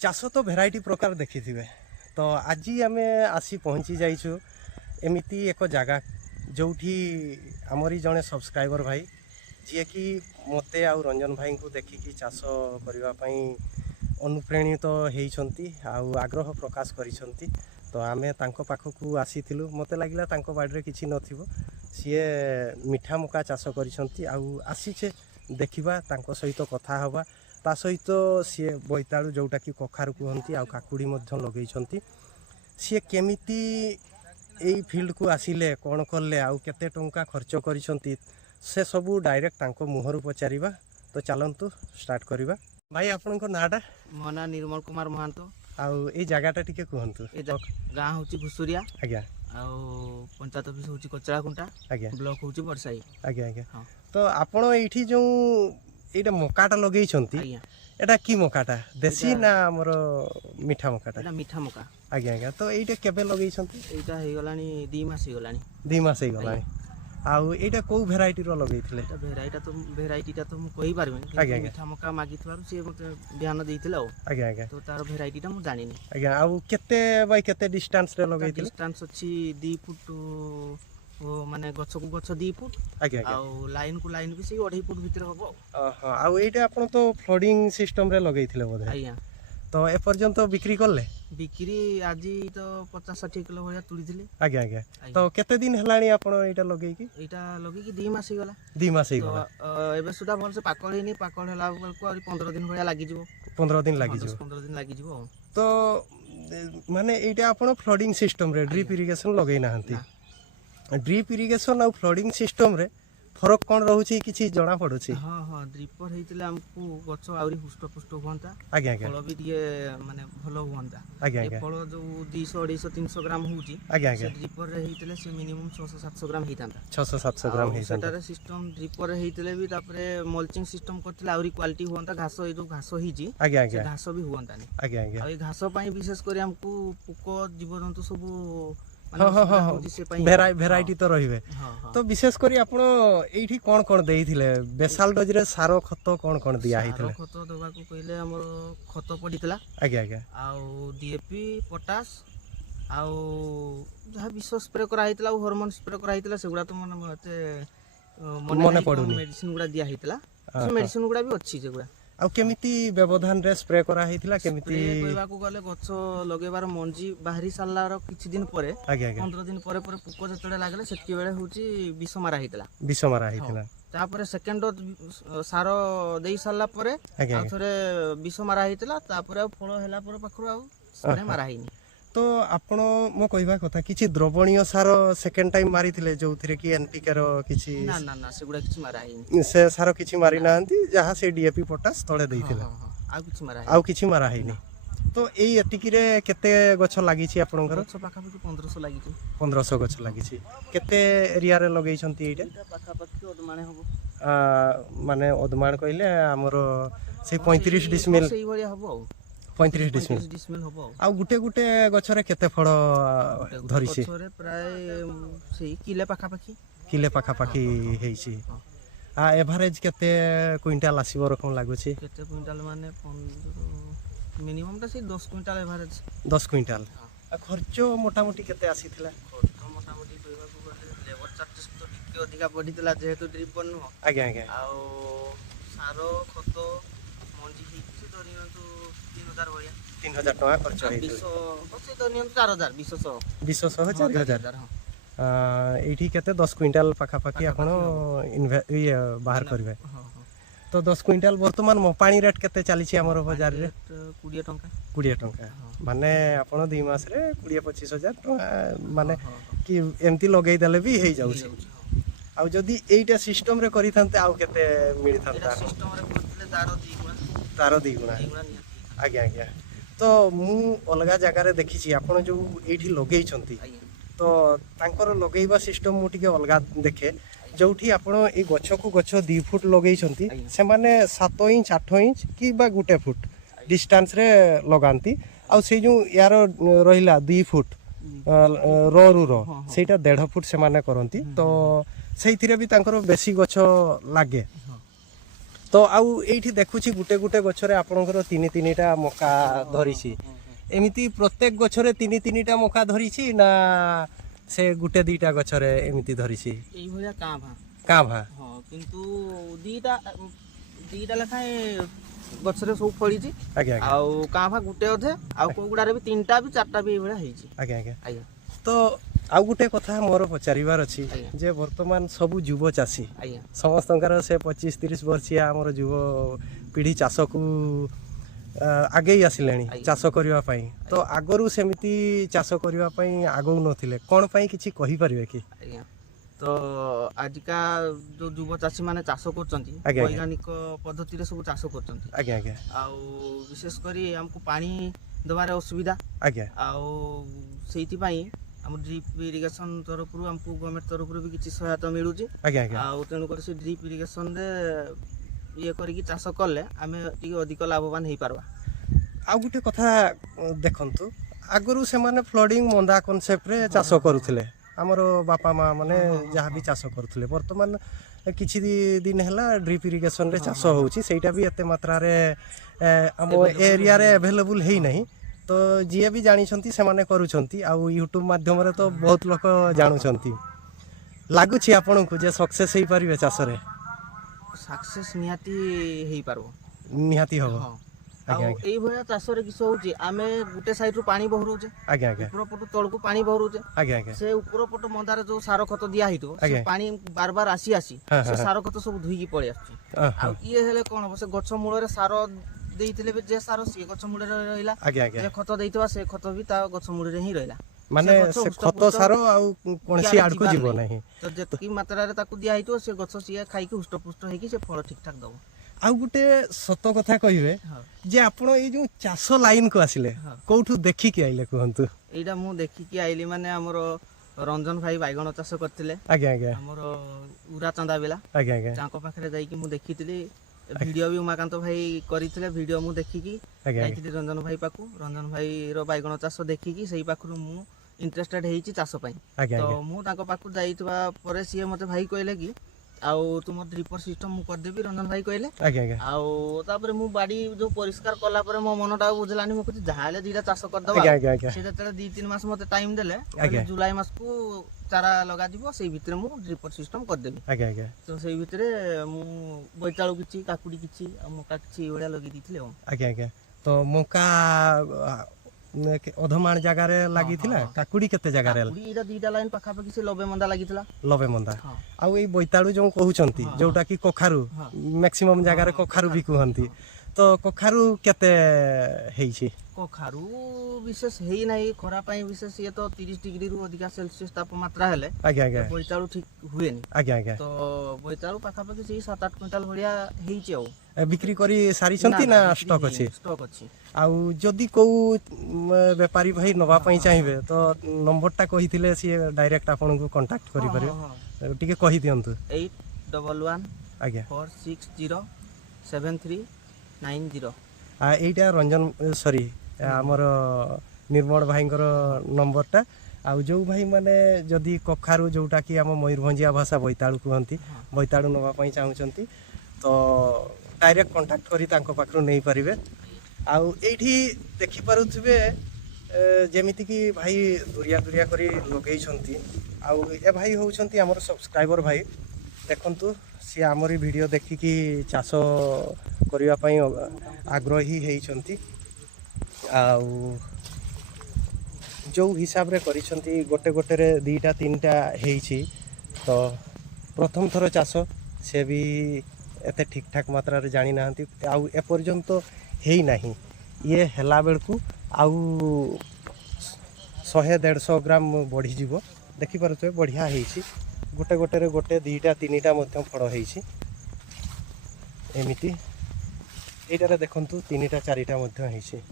चाष तो भेराइटी प्रकार देखी थे। तो आज आम आसी पहुँची जाइछु एमती एक जगह जो आमरी जड़े सब्सक्राइबर भाई जी कि मते आउ रंजन भाई को देखिकी चाष करने अनुप्रेणित होती आग्रह प्रकाश करिसंती। तो आम पाखक आसी मत लगे बाड़ी किसी नथिबो सीए मिठा मका चाष करिसंती आसीचे देखा सहित कथा हवा ता सहित सी बोईतालु जोटा कि कखारु कहती आ काकुड़ी लगे सी केमिति एई फील्ड को आसिले कौन कले आउ केते टंका खर्च करिसंती से सबू डायरेक्ट मुहरु पचारिबा। तो चलतु स्टार्ट करिबा। भाई आपनको नाटा? मो ना निर्मल कुमार महांतो। आउ ए जगाटा टिके कहंतु। ए गाँ होची घुसुरिया। आज्ञा। आउ पंचायत ऑफिस होची कचराकुंटा। आज्ञा। ब्लॉक होची बरसाई। आज्ञा आज्ञा। हां तो आपण एठी जो एटा मकाटा लगेई छंती एटा की मकाटा देसी ना हमर मिठा मकाटा? एटा मिठा मका। आज्ञा आज्ञा। तो एटा केबे लगेई छंती? एटा हे गलानी 2 मास हे गलानी। 2 मास हे गलानी। आउ एटा को भेराइटी रो लगेइथिले? एटा भेराइटीटा तो मु कहि पारबेनी। आज्ञा आज्ञा। मिठा मका मागिथवारु से मते ध्यान देइथिले ओ। आज्ञा आज्ञा। तो तार भेराइटीटा मु जानिनी। आज्ञा। आउ केते बाय केते डिस्टेंस रे लगेइथिले? डिस्टेंस अछि 2 फुट ओ माने गछ को गछ 2 फुट। आज्ञा आज्ञा। आउ लाइन को लाइन भी से 2.5 फुट भीतर हबो। हां आउ एटा आपण तो फ्लोडिंग सिस्टम रे लगेइथिले बोधे? आज्ञा। तो ए पर्यंत बिक्री करले? बिक्री आज तो 50-60 किलो भरिया तुड़ी थिले। आज्ञा आज्ञा। तो केते दिन हलाणी आपण एटा लगेई की? एटा लगे कि 2 मास ही गला। 2 मास ही तो गला। एबे सुधा भल से पाकळ हेनी पाकळ हला को और 15 दिन भरिया लागि जिवो। 15 दिन लागि जिवो। 15 दिन लागि जिवो। तो माने एटा आपण फ्लोडिंग सिस्टम रे ड्रिप इरिगेशन लगेई नाहंती? ड्रिप इरिगेशन और फ्लोडिंग सिस्टम रे फरक कौन रोचे किसी जना पड़ुछि? हां हां ड्रिपर हेतिले हमकु गछ आउरी हुष्ट पुष्ट होंता। आज्ञा आज्ञा। फल भी दिए माने भलो होंता। आज्ञा आज्ञा। फल जो 200-250-300 ग्राम होउची। आज्ञा आज्ञा। ड्रिपर रे हेतिले से मिनिमम 600-700 ग्राम हेतांता। 600-700 ग्राम हेतांता। सेटारे सिस्टम ड्रिपर हेतिले भी तापरे मल्चिंग सिस्टम करथिले आउरी क्वालिटी होंता। घास ए जो घास हिची आज्ञा आज्ञा। घास भी होंतानी। आज्ञा आज्ञा। आ ए घास पई विशेष करी हमकु पुको जीवजंतु सब भेराइटी तो रहिबे। तो विशेष करी आपण एठी कोन कोन देइथिले? बेसाल डोज रे सारो खत कोन कोन दिया हिथिले? खत दबा को कहले हमर खत पडितला। आज्ञा आज्ञा। आउ डीएपी पोटास आउ जहा विष स्प्रे करा हितला हार्मोन स्प्रे करा हितला सेगुडा तो मते मने पडुनी। मेडिसिन गुडा दिया हितला से मेडिसिन गुडा भी अछि जेगुडा। आ केमिति व्यवधान रे स्प्रे करा हितला? केमिति कहबा को गले गछ लगेबार मंजी बाहरी सालार किछि दिन परे 15 दिन परे परे पुको जतडे लागले सेति बेले होची विष मारा हितला। विष मारा हितला। तापरे सेकंड सारो देई साला परे आ थरे विष मारा हितला। तापरे फळ हेला परे पाखरु आ स्प्रे मारा हिनी। तो आपण मो कहबा कथा किछि द्रवणीय सार सेकंड टाइम मारी थिले जो थिरे कि एनपीके रो किछि? ना ना ना सेगुडा किछि मारा हिनी। से सार किछि मारी नाहंती जहा से डीएपी पोटास तळे देइथिले? आ किछि मारा हिनी। आ किछि मारा हिनी। तो एई एटिकी रे केते गछ लागि छि आपनकर? गछ पाखा पाखी 1500 लागि छि। 1500 गछ लागि छि। केते एरिया रे लगेइ छंती एटा? पाखा पाखी ओदमाने हबो। माने ओदमाण कइले हमरो से 35 डिसमिल सेही भलिया हबो। 35 डिसमिल हबो। आ गुटे गुटे गछरे केते फळ धरि छि? गछरे प्राय सेही किले पाखा पाखी। किले पाखा पाखी हेइ छि। आ एवरेज केते क्विंटल आसीबो रकम लागु छि? केते क्विंटल माने 15 मिनिमम ता से 10 क्विंटल एवरेज। 10 क्विंटल। आ खर्च मोटा मोटी केते आसीथिला? खर्च मोटा मोटी कहबा को गले लेबर चार्जेस तो टिके अधिका पडितला जेहेतु ड्रिप बन नो। आज्ञा आज्ञा। आउ सारो खत मंजी हिची धरियो तो 3000 भरिया। 3000 टका खर्च हेइ। 20 बसे धरियो 4000 200 4000। एठी केते 10 क्विंटल पाखा पाखी आपण बाहर करबे? तो 10 क्विंटल वर्तमान मोपाणी रेट केते चली छि हमर बाजार रे? 20 टंका। 20 टंका माने आपण 2 मास रे 20-25 हजार टंका माने कि एमती लगेई देले भी हेइ जाउ छि। आ जदी एइटा सिस्टम रे करि थानते आ केते मिलि थानता? सिस्टम रे करतले तारो 2 गुणा। आज्ञा आज्ञा। तो मु अलगा जगह रे देखि छि आपण जो एठी लगेई छंती तो तांकर लगेइबा सिस्टम मु टिके अलगा देखे जोठी आपण ए गछ को गछ 2 फुट लगेई छंती से माने 7 इंच 8 इंच कि बा गुटे फुट डिस्टेंस रे लगांती आ से जो यार रहिला 2 फुट रो सेटा 1.5 फुट से माने करंती। तो सेइथिरे भी तांकर बेसी गछ लागे। तो आउ एठी देखुछि गुटे गुटे गछरे आपनकर तीन तीनटा मका धरिछि एमिति प्रत्येक गछरे तीन तीनटा मका धरिछि ना से गुटे दीटा गछरे एमिति धरिछि एई भलिया का भा हां किंतु दीटा दीटा लखाए गछरे सब फळिछि आगे आगे आउ काभा गुटे अधे आउ कोगुडारे भी तीनटा भी चारटा भी एई भलिया हेछि आगे आगे आज्ञा तो आउ गुटे कथा मोर पचारिबार अछि आज्ञा जे वर्तमान सब युव चासी आज्ञा समस्तंकर से 25-30 वर्षिया हमर युव पीढ़ी चाष को आगे आसिलेनी चाष करबा पई तो आगरु सेमिति चाष करबा पई आगौ नथिले कोन पई किछि कहि परिबे कि आज्ञा तो आजिका जो युव चाषी माने चाष करचंती आज्ञा। वैज्ञानिक पद्धति रे सब चाष करचंती आगे आगे आउ विशेष करी हमको पानी दबारे असुविधा आगे आउ सेति पई हम ड्रिप इरिगेशन तरफ रु हमको गवर्नमेंट तरफ रु भी किछि सहायता मिलुची आगे आगे आउ तेनु कर से ड्रिप इरिगेशन रे ये करी कि चाष करले आमे टिके अधिक लाभवान हेई पारबा आ गुटे कथा देखंतु आगरु से माने फ्लडिंग मंदा कांसेप्ट रे चाष करूथिले हमरो बापा माँ माने जहाँ भी चाष करूथिले वर्तमान किछि दिन हैला ड्रिप इरिगेशन रे चाष होउची सेटा भी एते मात्रा रे हम एरिया रे अवेलेबल हेई नहीं तो जिए भी जानी छंती से माने करूछंती आ यूट्यूब माध्यम रे तो बहुत लोक जानुछंती लागुछि आपन को जे सक्सेस हेई परिबे चाष रे सक्सेस निहाती हेई पारबो निहाती हबो हां आउ एई भया चाष रे किछ होउची आमे गुटे साइड रु पानी बहरोचे आगे आगे ऊपर पटु तळकु पानी बहरोचे आगे आगे से ऊपर पटु मंदारे जो सार खत दिया हितो से आगे। पानी बार बार आसी हाँ, से हाँ। सार खत सब धुई की पळे आछी आ ये हेले कोन हो से गछ मूल रे सार देइथिले बे जे सार से गछ मूल रे रहिला आगे आगे जे खत देइतबा से खत भी ता गछ मूल रे ही रहिला माने से खत सार आ कोनसी आड़ को जीव नहीं तो जेतकी मात्रा रे ताकू दिया हितो से गछ सिया खाई के हुष्ट पुष्ट हेकी से फल ठीक ठाक दबो आउ गुटे सत कथा कहिबे हां जे आपण ए जो चाष लाइन को आसिले हाँ। कोठु देखि के आइले कहंतु एइडा मु देखि कि आइली माने हमरो रंजन भाई बाइगण चाष करथिले आगे आगे हमरो उरा चंदा बेला आगे आगे तांको पाखरे जाई कि मु देखितिली वीडियो भी उमाकांत भाई करिथिले वीडियो मु देखि कि आगे आगे जाइथिली रंजन भाई पाकू रंजन भाई रो बाइगण चाष देखि कि सेही पाखरु मु इंटरेस्टेड हेइची चाष पई आगे तो आगे मु तांको पाकू जाइतबा परे सिए मते भाई कहले कि आउ तुम ड्रिपर सिस्टम मु कर देबी रंजन भाई कहले आगे आगे आउ तापरे मु बाड़ी जो परिष्कार कला परे मो मनटा बुझलानी मु कुछ जाहाले दीटा चाष कर आगे दबा आगे आगे से जतले 2-3 मास मते टाइम देले आगे। जुलाई मास को चारा लगा दिबो सेही भितरे मु ड्रिपर सिस्टम कर देबी आगे आगे तो सेही भितरे मु बोइताळु किछि काकुडी किछि आ मका किछि ओळा लगी दिथिले आगे आगे तो मौका अधमाण जगह रे लागि थिला काकुडी केते जगह रे काकुडी इरा दीटा लाइन पाखा पाखी से 90 मंदा लागितला लबे मंदा हां आउ ए बोइताळु जो कहउचंती जोटा की कखारु मैक्सिमम जगह रे कखारु भी कहंती तो कखारु केते हेइछि कखारु विशेष हेई नाही खरा पई विशेष ये तो 30 डिग्री रु अधिक सेल्सियस तापमात्रा हेले आगे आगे बोइताळु ठीक हुएनी आगे आगे तो बोइताळु पाखा पाखी से 7-8 क्विंटल भलिया हेइछि आउ बिक्री करी सारी छंती ना स्टॉक अछि स्टॉक अछि आउ जदि को व्यापारी भाई नवा पई चाहिबे तो नंबर टा कहिथिले सी डायरेक्ट आपन को कांटेक्ट करि परिबे टिके कहि दियंतु 811 आगे 460 7390 आ एटा रंजन सॉरी हमर निर्मल भाईଙ୍କର नंबर टा आउ जो भाई माने जदि कखारु जोटा कि हम मयूरभंजिया भाषा बोइताळु कहंती बोइताळु नवा पई चाहुचंती तो डायरेक्ट कांटेक्ट करी तांको पाखरु नै परिबे आउ एठी देखि पारुथबे जेमिति कि भाई दुरिया दुरिया करी लगेई छंती आउ ए भाई होउछंती हमर सब्सक्राइबर भाई देखंतु सी हमरी वीडियो देखि कि चाष करिया पई आग्रही हेइछंती आउ जो हिसाब रे करिछंती गोटे गोटे रे दीटा तीनटा हेइछि तो प्रथम थर चाष से भी एते ठीक ठाक मात्रा रे जानि नाहंती आउ ए पर्यंत हेई नाही ये हेला बेलकु आउ 100-150 ग्राम बढ़ी जीवो देखि पारुछे बढ़िया हेइछि गोटे गोटे रे गोटे दीटा तीनटा मध्य फड़ हेइछि एमिति एटारे देखंतु तीनटा चारिटा मध्य हेइछि।